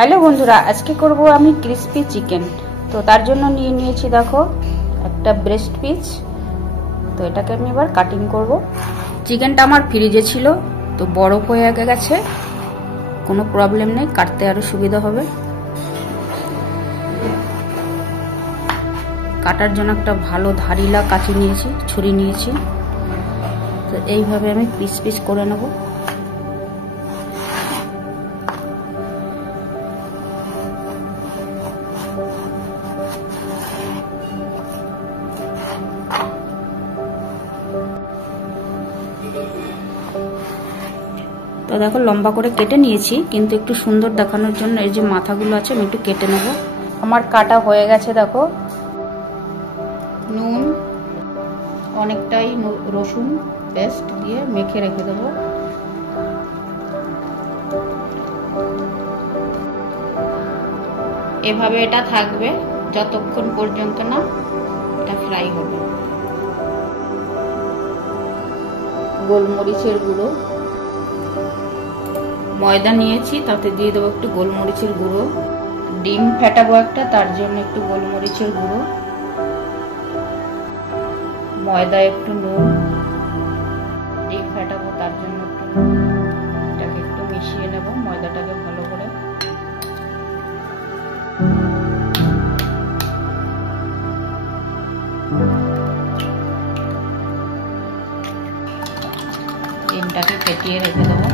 Hello বন্ধুরা, আজকে করব আমি ক্রিসপি চিকেন। তো তার জন্য নিয়ে নিয়েছি দেখো একটা ব্রেস্ট পিস। তো এটাকে আমি এবার কাটিং করব। চিকেনটা আমার ফ্রিজে ছিল, তো বরফ হয়ে গেছে, কোনো প্রবলেম নেই, কাটতে আরো সুবিধা হবে। কাটার জন্য একটা ভালো ধারিলা কাঁচি নিয়েছি, ছুরি নিয়েছি। তো এইভাবে আমি পিস পিস করে নেব। তো দেখো লম্বা করে কেটে নিয়েছি, কিন্তু একটু সুন্দর দেখানোর জন্য এই যে মাথাগুলো আছে আমি একটু কেটে নেব। আমার কাটা হয়ে গেছে। দেখো নুন, অনেকটাই রসুন পেস্ট দিয়ে মেখে রেখে দেবো। এভাবে এটা থাকবে যতক্ষণ পর্যন্ত না এটা ফ্রাই হবে। গোলমরিচের গুঁড়ো, ময়দা নিয়েছি, তাতে দিয়ে দেবো একটু গোলমরিচের গুঁড়ো। ডিম ফেটাবো একটা, তার জন্য একটু গোলমরিচের গুঁড়ো, ময়দা, একটু নুন। ডিম ফেটাবো তার জন্য একটু নুন। এটাকে একটু মিশিয়ে নেব ময়দাটাকে ভালো করে। ডিমটাকে ফেটিয়ে রেখে দেবো।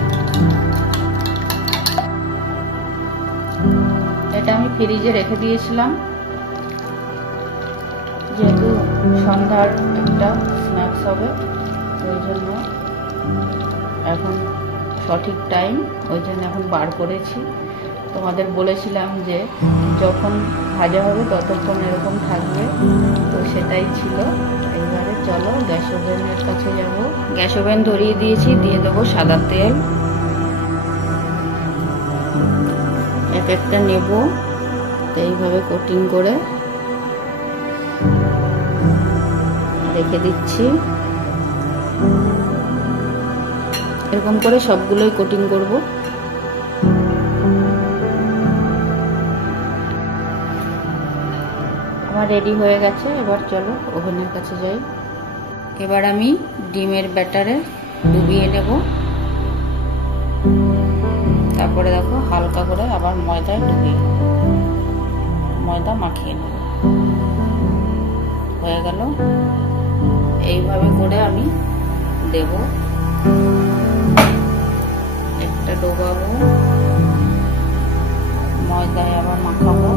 এটা আমি ফ্রিজে রেখে দিয়েছিলাম, যেহেতু সন্ধ্যার একটা স্ন্যাক্স হবে, ওই জন্য এখন সঠিক টাইম, ওই জন্য এখন বার করেছি। তোমাদের বলেছিলাম যে যখন ভাজা হবে ততক্ষণ এরকম থাকবে, তো সেটাই ছিল। এইবারে চলো গ্যাস ওভেনের কাছে যাব। গ্যাস ওভেন ধরিয়ে দিয়েছি, দিয়ে দেবো সাদা তেল। এক একটা নেব, এইভাবে কোটিং করে রেখে দিচ্ছি। এরকম করে সবগুলোই কোটিং করব। আমার রেডি হয়ে গেছে, এবার চলো ওভেনের কাছে যাই। এবার আমি ডিমের ব্যাটারে ডুবিয়ে নেব। তারপরে দেখো হালকা করে আবার ময়দায় ডুবিয়ে নেব, ময়দা মাখিয়ে নেব। হয়ে গেল। এইভাবে করে আমি দেব, একটা ডোবাবো, ময়দায় আবার মাখাবো।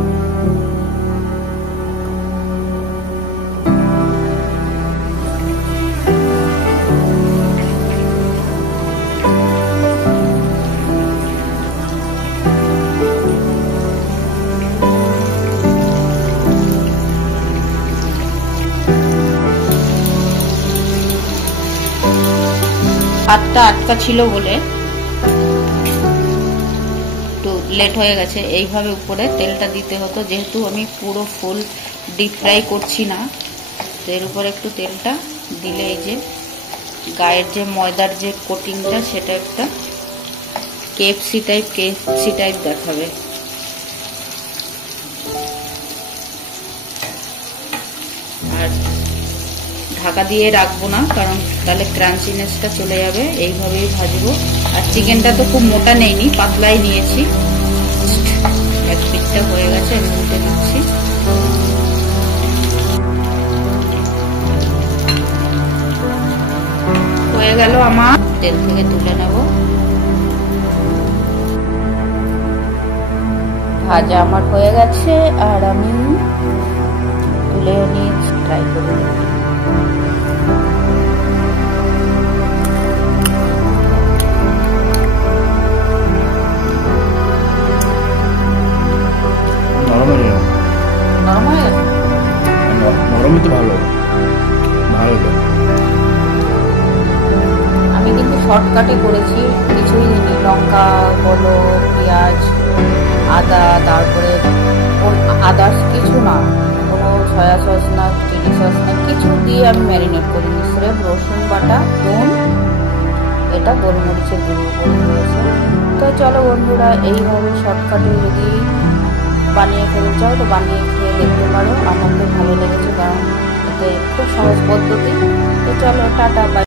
হাতটা আটকা ছিল বলে একটু লেট হয়ে গেছে। এইভাবে উপরে তেলটা দিতে হতো, যেহেতু আমি পুরো ফুল ডিপ ফ্রাই করছি না, তো এর উপরে একটু তেলটা দিলে এই যে গায়ের যে ময়দার যে কোটিংটা, সেটা একটা কেএফসি টাইপ দেখাবে। আর ঢাকা দিয়ে রাখবো না, কারণ তাহলে ক্রাঞ্চিনেসটা চলে যাবে। এইভাবেই ভাজবো। আর চিকেনটা তো খুব মোটা নেইনি, পাতলাই নিয়েছি। এক পিঠটা হয়ে গেছে, আমি উল্টে দিচ্ছি। হয়ে গেল আমার, তেল থেকে তুলে নেব। ভাজা আমার হয়ে গেছে, আর আমি তুলে নিয়েছি। ট্রাই করে নরমই তো ভালো। আমি কিন্তু শর্টকাটে করেছি, কিছুই দিইনি। লঙ্কা বলো, পেঁয়াজ, আদা, তারপরে আদার্স কিছু না, কোনো সয়া সস না, চিলি সস না, কিছু দিয়ে আমি ম্যারিনেট করিনি। সির্ফ রসুন বাটা, নুন, এটা গোলমরিচের গুঁড়ো করে দিয়েছে। তো চলো বন্ধুরা, এইভাবে শর্টকাটে যদি বানিয়ে খেতে চাও তো বানিয়ে খেয়ে দেখতে পারো। আমার তো ভালো লেগেছে, কারণ এতে খুব সহজ পদ্ধতি। তো চলো, টাটা, বাই।